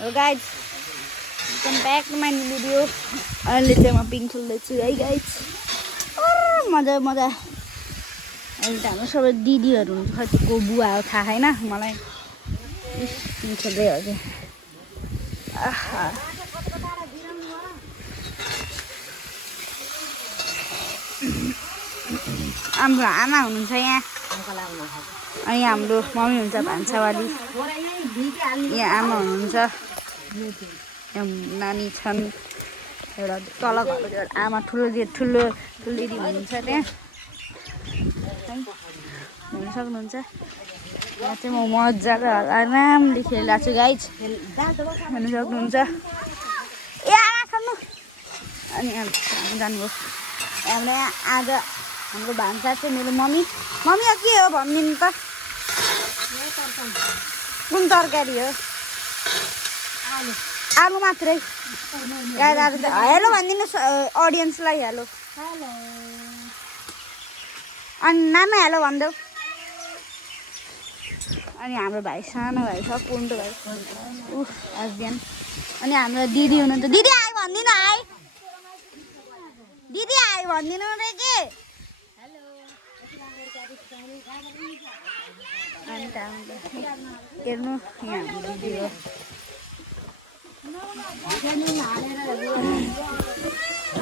Hello guys, welcome back to my new video. अहिले चाहिँ म पिङ खेल्दैछु है गाइज। मजा मजा। अहिले त हाम्रो सबै दिदीहरू हुन्छ, खै को बुवा हो थाहा छैन मलाई। पिङ खेल्दै हजुर। हाम्रो आमा हुनुहुन्छ यहाँ, अनि हाम्रो मम्मी हुन्छ भान्सावाली, यहाँ आमा हुनुहुन्छ, यहाँ नानी छन्, एउटा तल घरको एउटा आमा ठुलो दिदी हुनुहुन्छ त्यहाँ हेर्न सक्नुहुन्छ। यहाँ चाहिँ म मजाले आरामले खेलिरहेको छु गाइज, हेर्न सक्नुहुन्छ। ए आमा खानु अनि हामी जानुभयो। हाम्रो यहाँ आज हाम्रो भान्सा चाहिँ मेरो मम्मी के हो भनिदिनु त, कुन तरकारी हो? आलु मात्रै। हेलो भनिदिनुहोस् अडियन्सलाई, हेलो। अनि नामै हेलो भनिदेऊ। अनि हाम्रो भाइ सानो भाइ छ, पुन्टो भाइ आज बिहान। अनि हाम्रो दिदी हुनुहुन्छ, दिदी आइ भनिदिनु, आइ दिदी आइ भनिदिनु रे के। हेर्नु यहाँ हाम्रो दिदी हो।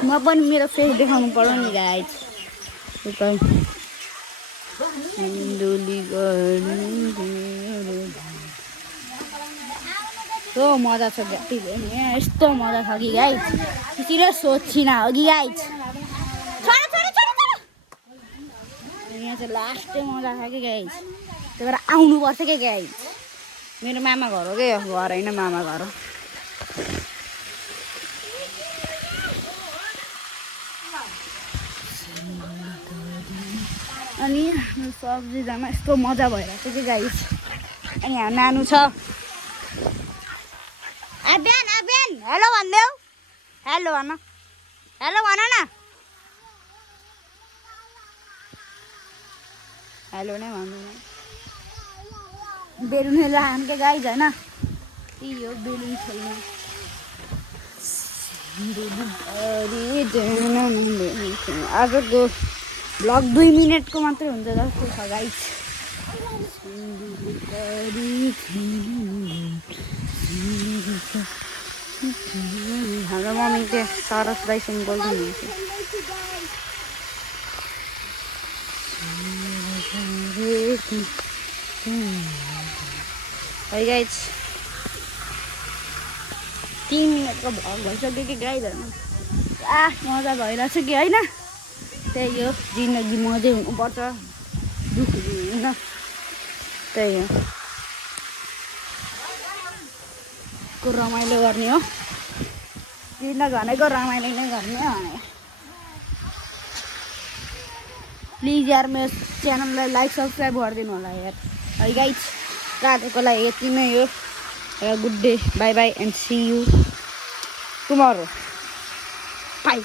म पनि मेरो फेस देखाउनु पर्यो नि गाइज। यस्तो मजा छ यस्तो मजा छ कि गाइज, किन सोचिन हो कि गाइज। यहाँ चाहिँ लास्टै मजा छ कि गाइज, त्यही भएर आउनुपर्छ क्या गाइज। मेरो मामा घर हो क्या, घर होइन मामा घर हो। अनि सब्जी जामा यस्तो मजा भइरहेको छ कि गाइस। अनि यहाँ नानु छ, आबियान हेलो भनिदेऊ, हेलो भन, हेलो भन न, हेलो नै भन्दैन। बेलुन लान के गाइस होइन, त्यही हो बेलुन खेल्नु। आजको भ्लग 2 मिनटको मात्रै हुन्छ जस्तो छ गाइस। हाम्रो मम्मी चाहिँ सरस राईसँग बोल्नुहुन्छ। है गाइस 3 मिनटको भ्लग भइसक्यो कि गाइस होइन। मजा भइरहेछ कि होइन। त्यही हो जिन्दगी, मजै हुनुपर्छ, दुःख होइन, त्यही हो को रमाइलो गर्ने हो, दिन भनेको रमाइलो नै गर्ने हो। प्लिज यार मेरो च्यानललाई लाइक सब्सक्राइब गरिदिनु होला यार। है गाइज आजको लागि यति नै हो। Good day, bye bye and see you tomorrow, by.